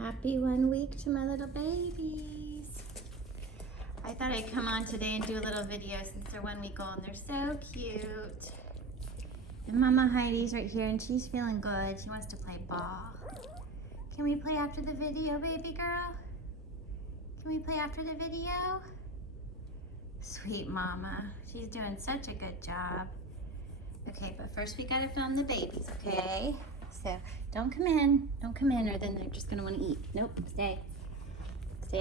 Happy 1 week to my little babies. I thought I'd come on today and do a little video since they're 1 week old and they're so cute. And Mama Heidi's right here and she's feeling good. She wants to play ball. Can we play after the video, baby girl? Can we play after the video? Sweet Mama. She's doing such a good job. Okay, but first we gotta film the babies, okay? So don't come in or then they're just gonna wanna eat. Nope, stay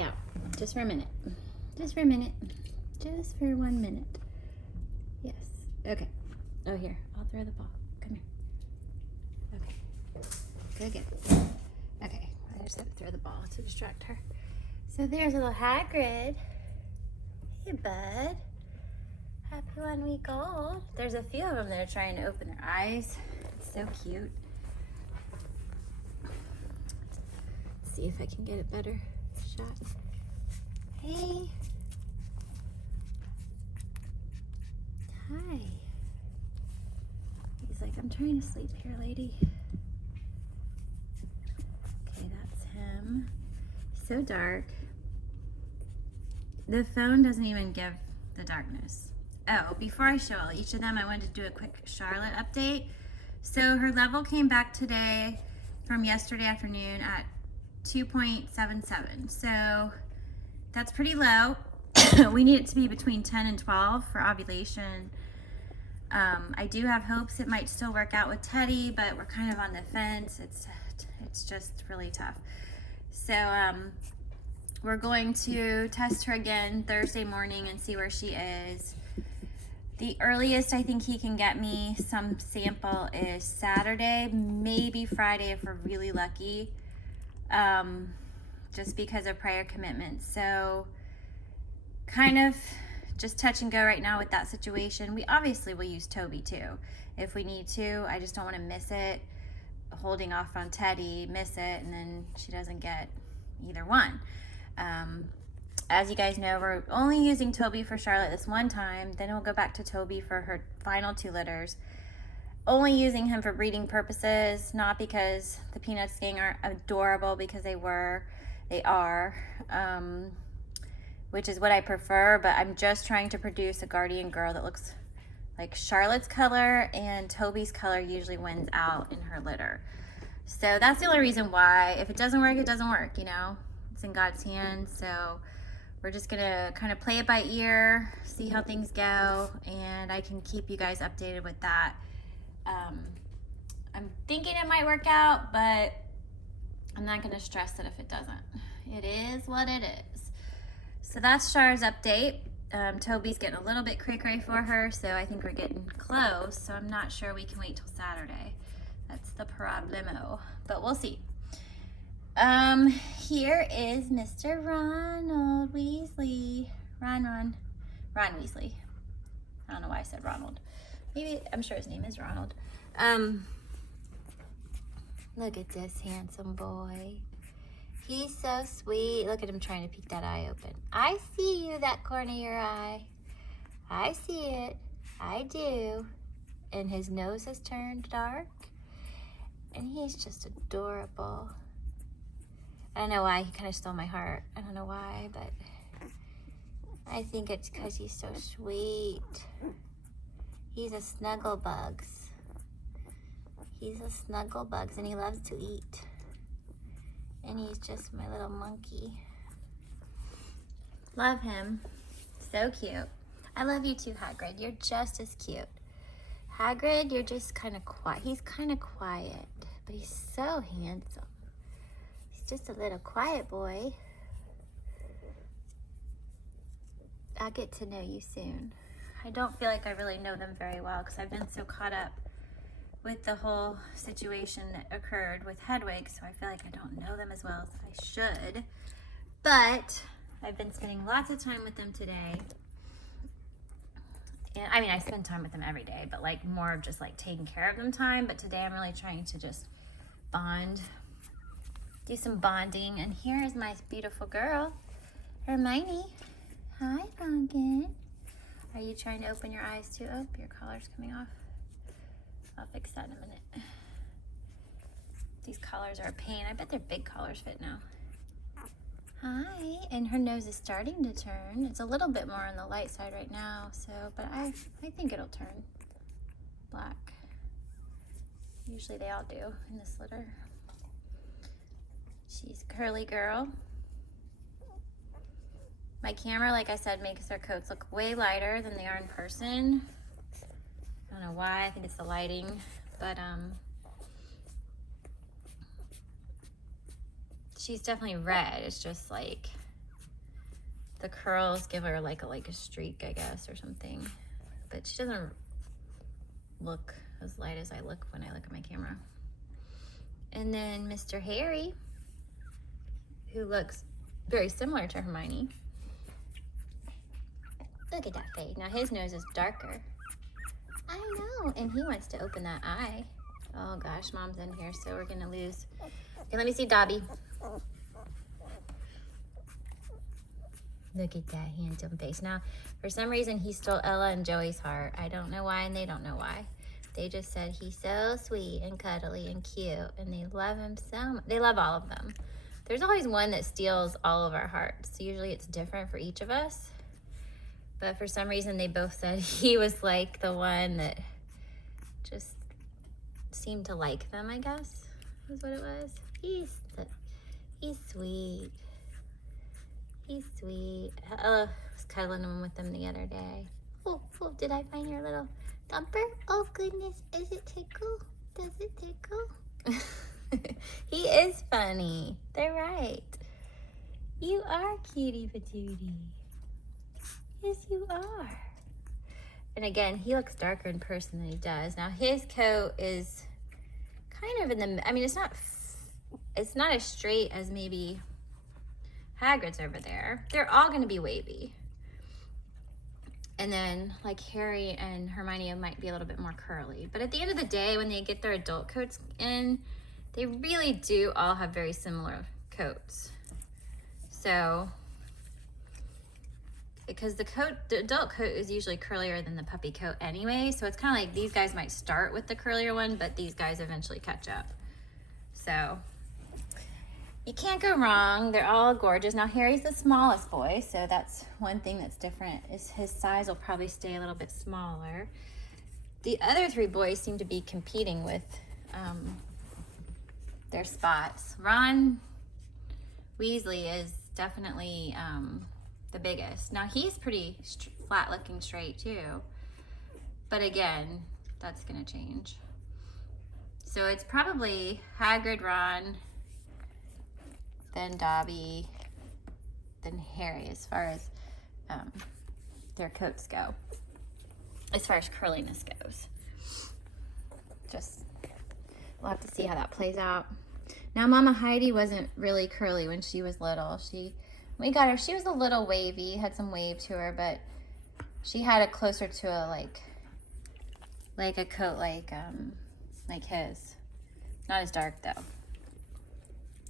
out, just for a minute. Just for 1 minute. Yes, okay. Oh, here, I'll throw the ball, come here. Okay, good. Okay, I just have to throw the ball to distract her. So there's a little Hagrid. Hey, bud. Happy 1 week old. There's a few of them that are trying to open their eyes. It's so cute. Let's see if I can get a better shot. Hey. Hi. He's like, I'm trying to sleep here, lady. Okay, that's him. So dark. The phone doesn't even give the darkness. Oh, before I show each of them, I wanted to do a quick Charlotte update. So her level came back today from yesterday afternoon at 2.77. So that's pretty low. We need it to be between 10 and 12 for ovulation. I do have hopes it might still work out with Teddy, but we're kind of on the fence. It's just really tough. So we're going to test her again Thursday morning and see where she is. The earliest I think he can get me some sample is Saturday, maybe Friday if we're really lucky, just because of prior commitments. So kind of just touch and go right now with that situation. We obviously will use Toby too if we need to. I just don't want to miss it, holding off on Teddy, miss it, and then she doesn't get either one. As you guys know, we're only using Toby for Charlotte this one time. Then we'll go back to Toby for her final 2 litters. Only using him for breeding purposes, not because the Peanuts gang are adorable, because they are, which is what I prefer, but I'm just trying to produce a guardian girl that looks like Charlotte's color, and Toby's color usually wins out in her litter. So that's the only reason why. If it doesn't work, it doesn't work, you know? It's in God's hands, so we're just gonna kind of play it by ear, see how things go, and I can keep you guys updated with that. I'm thinking it might work out, but I'm not gonna stress it if it doesn't. It is what it is. So that's Char's update. Toby's getting a little bit cray-cray for her, so I think we're getting close, so I'm not sure we can wait till Saturday. That's the problemo, but we'll see. Here is Mr. Ronald Weasley. Ron Weasley. I don't know why I said Ronald. Maybe, I'm sure his name is Ronald. Look at this handsome boy. He's so sweet. Look at him trying to peek that eye open. I see you, that corner of your eye. I see it. I do. And his nose has turned dark. And he's just adorable. I don't know why he kind of stole my heart. I don't know why, but I think it's because he's so sweet. He's a Snugglebugs. He's a Snugglebugs, and he loves to eat. And he's just my little monkey. Love him. So cute. I love you too, Hagrid. You're just as cute. Hagrid, you're just kind of quiet. He's kind of quiet, but he's so handsome. Just a little quiet boy. I'll get to know you soon. I don't feel like I really know them very well because I've been so caught up with the whole situation that occurred with Hedwig, so I feel like I don't know them as well as I should. But I've been spending lots of time with them today. And I mean, I spend time with them every day, but like more of just like taking care of them time. But today I'm really trying to just bond. Do some bonding, and here is my beautiful girl, Hermione. Hi, Pumpkin. Are you trying to open your eyes too? Oh, your collar's coming off. I'll fix that in a minute. These collars are a pain. I bet their big collars fit now. Hi, and her nose is starting to turn. It's a little bit more on the light side right now, so, but I think it'll turn black. Usually they all do in this litter. She's a curly girl. My camera, like I said, makes their coats look way lighter than they are in person. I don't know why, I think it's the lighting, but she's definitely red. It's just like the curls give her like a streak, I guess, or something. But she doesn't look as light as I look when I look at my camera. And then Mr. Harry, who looks very similar to Hermione. Look at that face. Now his nose is darker. I know, and he wants to open that eye. Oh gosh, Mom's in here, so we're gonna lose. Okay, let me see Dobby. Look at that handsome face. Now, for some reason, he stole Ella and Joey's heart. I don't know why, and they don't know why. They just said he's so sweet and cuddly and cute, and they love him so much. They love all of them. There's always one that steals all of our hearts. Usually it's different for each of us. But for some reason, they both said he was like the one that just seemed to like them, I guess, is what it was. He's sweet. He's sweet. Ella was cuddling him with them the other day. Oh, did I find your little thumper? Oh goodness, does it tickle? Does it tickle? He is funny. They're right. You are cutie patootie. Yes, you are. And again, he looks darker in person than he does. Now his coat is kind of in the, I mean, it's not as straight as maybe Hagrid's over there. They're all gonna be wavy. And then like Harry and Hermione might be a little bit more curly. But at the end of the day, when they get their adult coats in, they really do all have very similar coats. So, because the adult coat is usually curlier than the puppy coat anyway, so it's kind of like these guys might start with the curlier one, but these guys eventually catch up. So, you can't go wrong. They're all gorgeous. Now, Harry's the smallest boy, so that's one thing that's different, is his size will probably stay a little bit smaller. The other three boys seem to be competing with their spots. Ron Weasley is definitely the biggest. Now, he's pretty flat looking straight too, but again, that's gonna change. So it's probably Hagrid, Ron, then Dobby, then Harry, as far as their coats go, as far as curliness goes. Just, we'll have to see how that plays out. Now, Mama Heidi wasn't really curly when she was little. We got her, she was a little wavy, had some wave to her, but she had it closer to a like a coat like his. Not as dark though.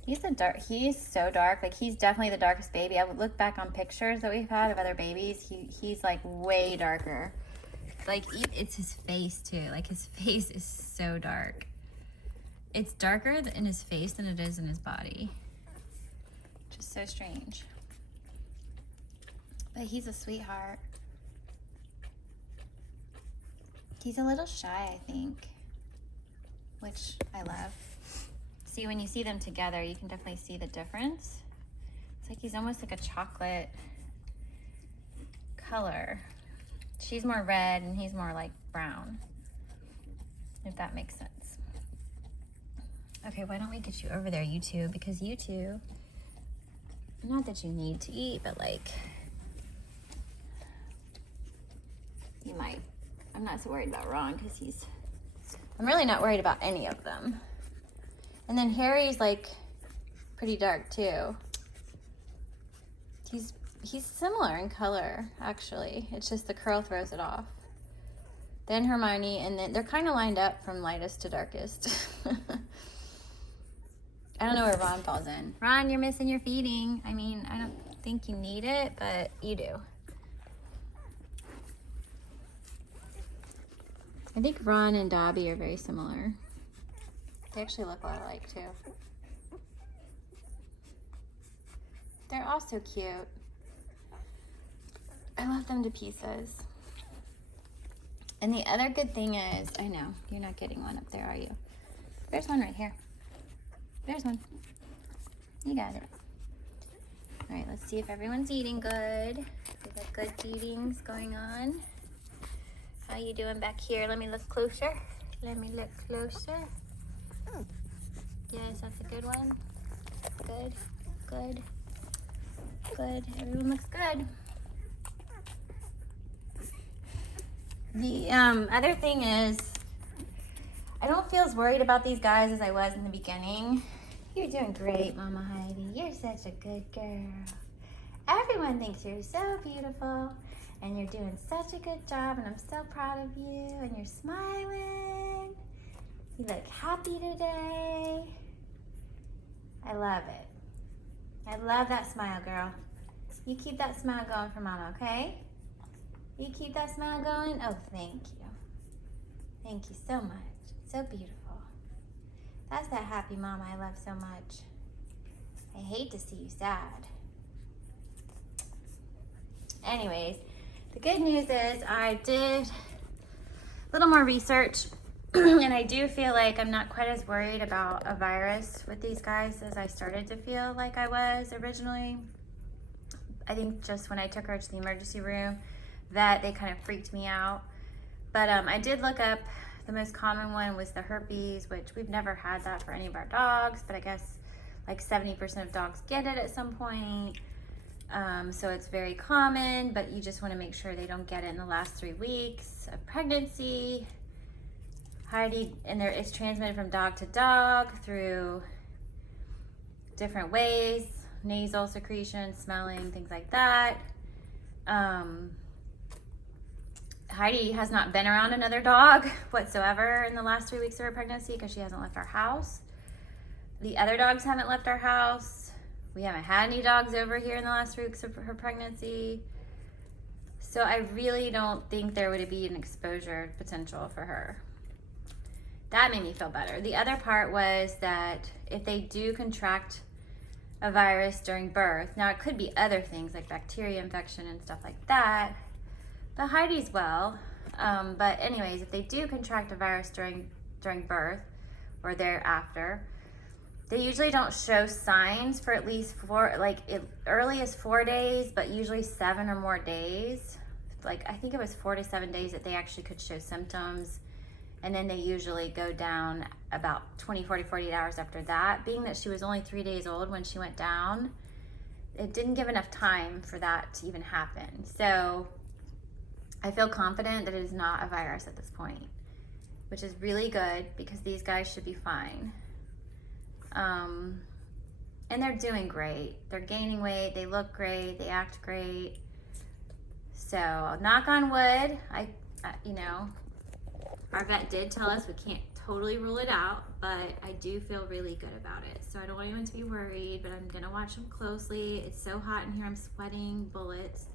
He's so dark. Like, he's definitely the darkest baby. I would look back on pictures that we've had of other babies. He's like way darker. Like, it's his face too. Like, his face is so dark. It's darker in his face than it is in his body. Just so strange. But he's a sweetheart. He's a little shy, I think, which I love. See, when you see them together, you can definitely see the difference. It's like he's almost like a chocolate color. She's more red and he's more like brown, if that makes sense. Okay, why don't we get you over there, you two, because you two, not that you need to eat, but like, you might. I'm not so worried about Ron because I'm really not worried about any of them. And then Harry's like pretty dark too. He's similar in color, actually. It's just the curl throws it off. Then Hermione, and then they're kind of lined up from lightest to darkest. I don't know where Ron falls in. Ron, you're missing your feeding. I mean, I don't think you need it, but you do. I think Ron and Dobby are very similar. They actually look a lot alike too. They're all so cute. I love them to pieces. And the other good thing is, I know, you're not getting one up there, are you? There's one right here. There's one. You got it. All right, let's see if everyone's eating good. We got good feedings going on. How you doing back here? Let me look closer. Let me look closer. Yes, that's a good one. Good, good, good. Everyone looks good. The other thing is, I don't feel as worried about these guys as I was in the beginning. You're doing great, Mama Heidi. You're such a good girl. Everyone thinks you're so beautiful, and you're doing such a good job, and I'm so proud of you, and you're smiling. You look happy today. I love it. I love that smile, girl. You keep that smile going for Mama, okay? You keep that smile going? Oh, thank you. Thank you so much. So beautiful. That's that happy Mama I love so much. I hate to see you sad. Anyways, the good news is I did a little more research and I do feel like I'm not quite as worried about a virus with these guys as I started to feel like I was originally. I think just when I took her to the emergency room, that they kind of freaked me out. But I did look up, the most common one was the herpes, which we've never had that for any of our dogs, but I guess like 70% of dogs get it at some point. So it's very common, but you just want to make sure they don't get it in the last 3 weeks of pregnancy. Heidi, and it's transmitted from dog to dog through different ways, nasal secretion, smelling, things like that. Heidi has not been around another dog whatsoever in the last 3 weeks of her pregnancy because she hasn't left our house. The other dogs haven't left our house. We haven't had any dogs over here in the last 3 weeks of her pregnancy. So I really don't think there would be an exposure potential for her. That made me feel better. The other part was that if they do contract a virus during birth, now it could be other things like bacteria infection and stuff like that, but Heidi's well. But anyways, if they do contract a virus during birth or thereafter, they usually don't show signs for at least early as 4 days, but usually 7 or more days. Like I think it was 4 to 7 days that they actually could show symptoms. And then they usually go down about 24 to 48 hours after that. Being that she was only 3 days old when she went down, it didn't give enough time for that to even happen. So I feel confident that it is not a virus at this point, which is really good because these guys should be fine. And they're doing great. They're gaining weight, they look great, they act great. So knock on wood, our vet did tell us we can't totally rule it out, but I do feel really good about it. So I don't want anyone to be worried, but I'm gonna watch them closely. It's so hot in here, I'm sweating bullets.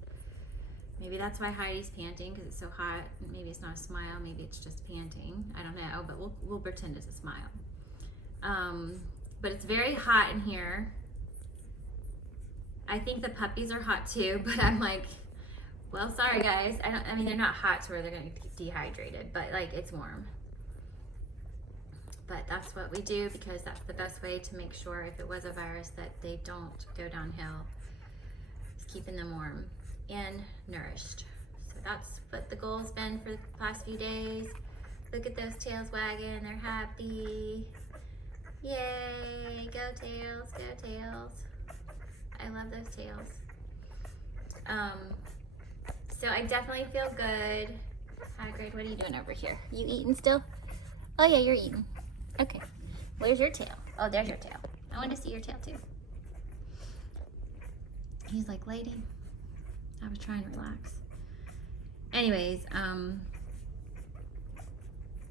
Maybe that's why Heidi's panting, because it's so hot. Maybe it's not a smile, maybe it's just panting. I don't know, but we'll pretend it's a smile. But it's very hot in here. I think the puppies are hot too, but I'm like, well, sorry guys. I mean, they're not hot to where they're gonna get dehydrated, but like it's warm. But that's what we do because that's the best way to make sure if it was a virus that they don't go downhill. It's keeping them warm and nourished. So that's what the goal has been for the past few days. Look at those tails wagging, they're happy. Yay, go tails, go tails. I love those tails. So I definitely feel good. Hagrid, what are you doing over here? You eating still? Oh yeah, you're eating. Okay, where's your tail? Oh, there's your tail. I want to see your tail too. He's like, lady, I was trying to relax. Anyways,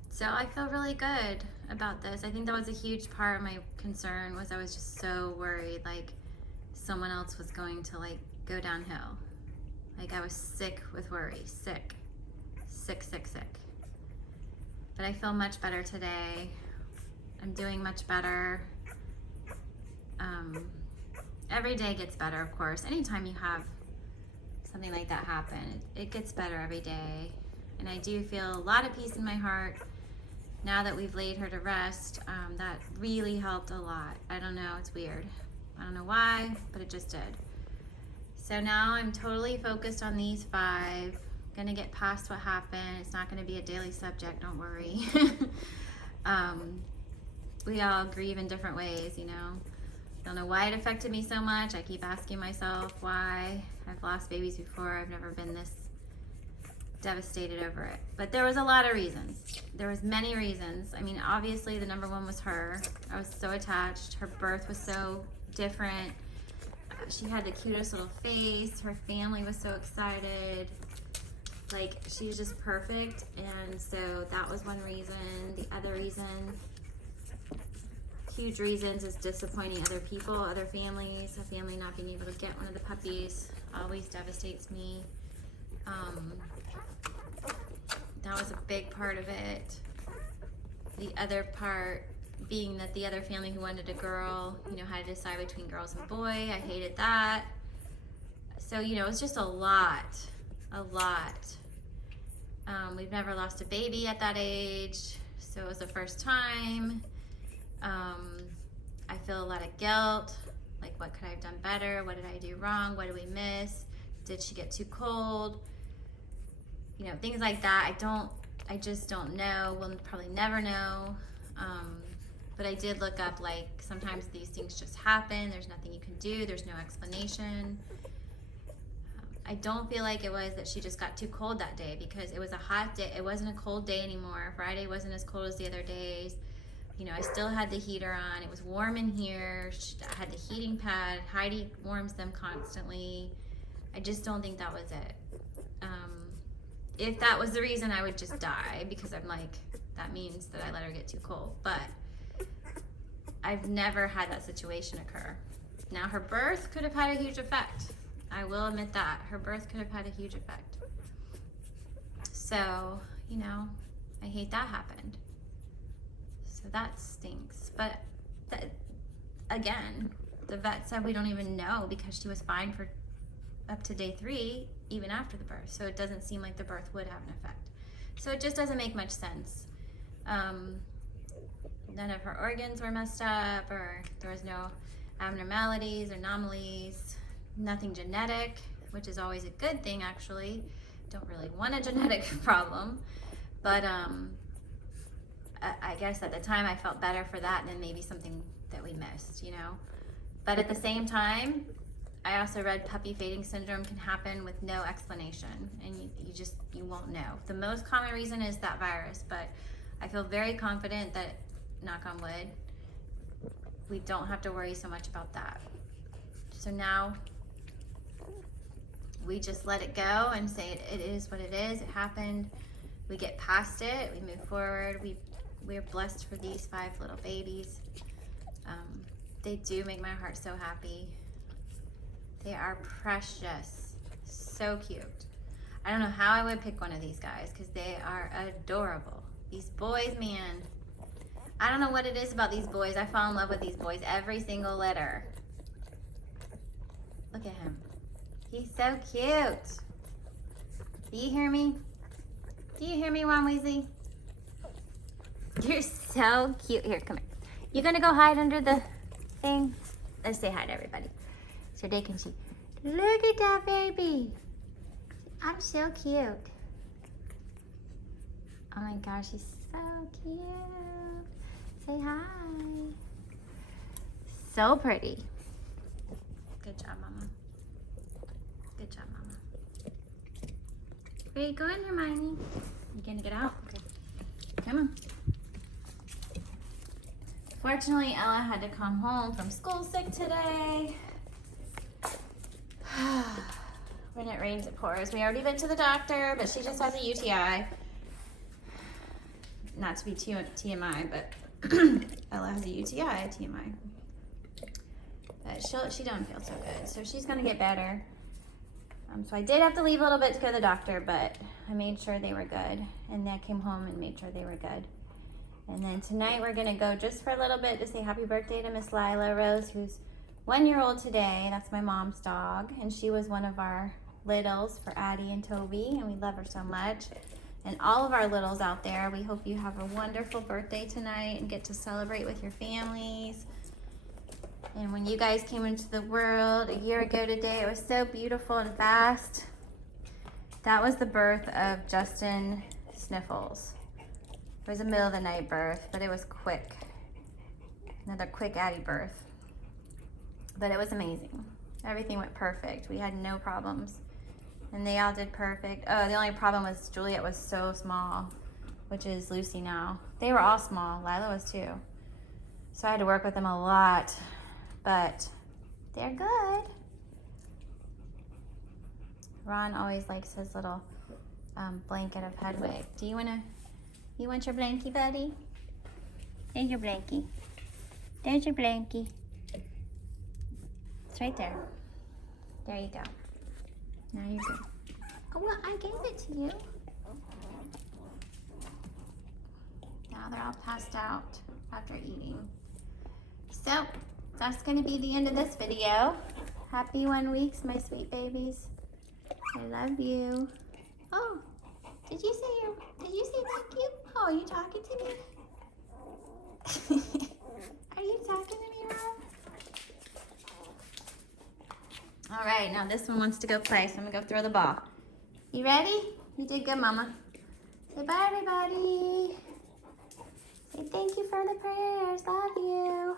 so I feel really good about this. I think that was a huge part of my concern was I was just so worried like someone else was going to like go downhill. Like I was sick with worry, sick. But I feel much better today. I'm doing much better. Every day gets better, of course. Anytime you have something like that happen, it gets better every day. And I do feel a lot of peace in my heart now that we've laid her to rest. That really helped a lot. I don't know, it's weird. I don't know why, but it just did. So now I'm totally focused on these 5. Gonna get past what happened. It's not gonna be a daily subject, don't worry. We all grieve in different ways, you know. Don't know why it affected me so much. I keep asking myself why. I've lost babies before. I've never been this devastated over it. But there was a lot of reasons. There was many reasons. I mean, obviously the number one was her. I was so attached. Her birth was so different. She had the cutest little face. Her family was so excited. Like, she was just perfect. And so that was one reason. The other reason, huge reasons, is disappointing other people, other families. A family not being able to get one of the puppies always devastates me. That was a big part of it. The other part being that the other family who wanted a girl, you know, had to decide between girls and boy. I hated that. So, you know, it's just a lot. We've never lost a baby at that age, so it was the first time. I feel a lot of guilt, like what could I have done better? What did I do wrong? What did we miss? Did she get too cold? You know, things like that. I just don't know. We'll probably never know. But I did look up, like, sometimes these things just happen. There's nothing you can do. There's no explanation. I don't feel like it was that she just got too cold that day, because it was a hot day. It wasn't a cold day anymore. Friday wasn't as cold as the other days. You know, I still had the heater on. It was warm in here. I had the heating pad. Heidi warms them constantly. I just don't think that was it. If that was the reason, I would just die, because I'm like, that means that I let her get too cold. But I've never had that situation occur. Now, her birth could have had a huge effect. I will admit that. Her birth could have had a huge effect. So, you know, I hate that happened. So that stinks. But again, the vet said we don't even know, because she was fine for up to day 3, even after the birth. So it doesn't seem like the birth would have an effect. So it just doesn't make much sense. None of her organs were messed up, or there was no abnormalities or anomalies, nothing genetic, which is always a good thing, actually. Don't really want a genetic problem. But I guess at the time I felt better for that than maybe something that we missed, you know. But at the same time, I also read puppy fading syndrome can happen with no explanation, and you won't know. The most common reason is that virus, but I feel very confident that, knock on wood, we don't have to worry so much about that. So now we just let it go and say it is what it is. It happened. We get past it. We move forward. We're blessed for these 5 little babies. They do make my heart so happy. They are precious, so cute. I don't know how I would pick one of these guys, because they are adorable. These boys, man, I don't know what it is about these boys. I fall in love with these boys every single litter. Look at him. He's so cute. Do you hear me? Do you hear me, Ron Weasley? You're so cute. Here, come here. You gonna go hide under the thing? Let's say hi to everybody, so they can see. Look at that baby. I'm so cute. Oh my gosh, he's so cute. Say hi. So pretty. Good job, Mama. Good job, Mama. Where you going, Hermione? You gonna get out? Okay. Come on. Fortunately, Ella had to come home from school sick today. When it rains, it pours. We already been to the doctor, but she just has a UTI. Not to be TMI, but Ella has a UTI, TMI. But she don't feel so good, so she's gonna get better. So I did have to leave a little bit to go to the doctor, but I made sure they were good, and I came home and made sure they were good. And then tonight we're gonna go just for a little bit to say happy birthday to Miss Lila Rose, who's 1 year old today. That's my mom's dog. And she was one of our littles for Addie and Toby, and we love her so much. And all of our littles out there, we hope you have a wonderful birthday tonight and get to celebrate with your families. And when you guys came into the world a year ago today, it was so beautiful and fast. That was the birth of Justin Sniffles. It was a middle of the night birth, but it was quick. Another quick Addie birth. But it was amazing. Everything went perfect. We had no problems. And they all did perfect. Oh, the only problem was Juliet was so small, which is Lucy now. They were all small. Lila was too. So I had to work with them a lot, but they're good. Ron always likes his little blanket of Hedwig. Do you want your blankie, buddy? There's your blankie. There's your blankie. It's right there. There you go. Now you're good. Oh, well, I gave it to you. Now they're all passed out after eating. So, that's going to be the end of this video. Happy 1 week, my sweet babies. I love you. Oh, did you say thank you? Oh, are you talking to me? Are you talking to me, Rob? All right, now this one wants to go play, so I'm gonna go throw the ball. You ready? You did good, Mama. Say bye, everybody. Say thank you for the prayers. Love you.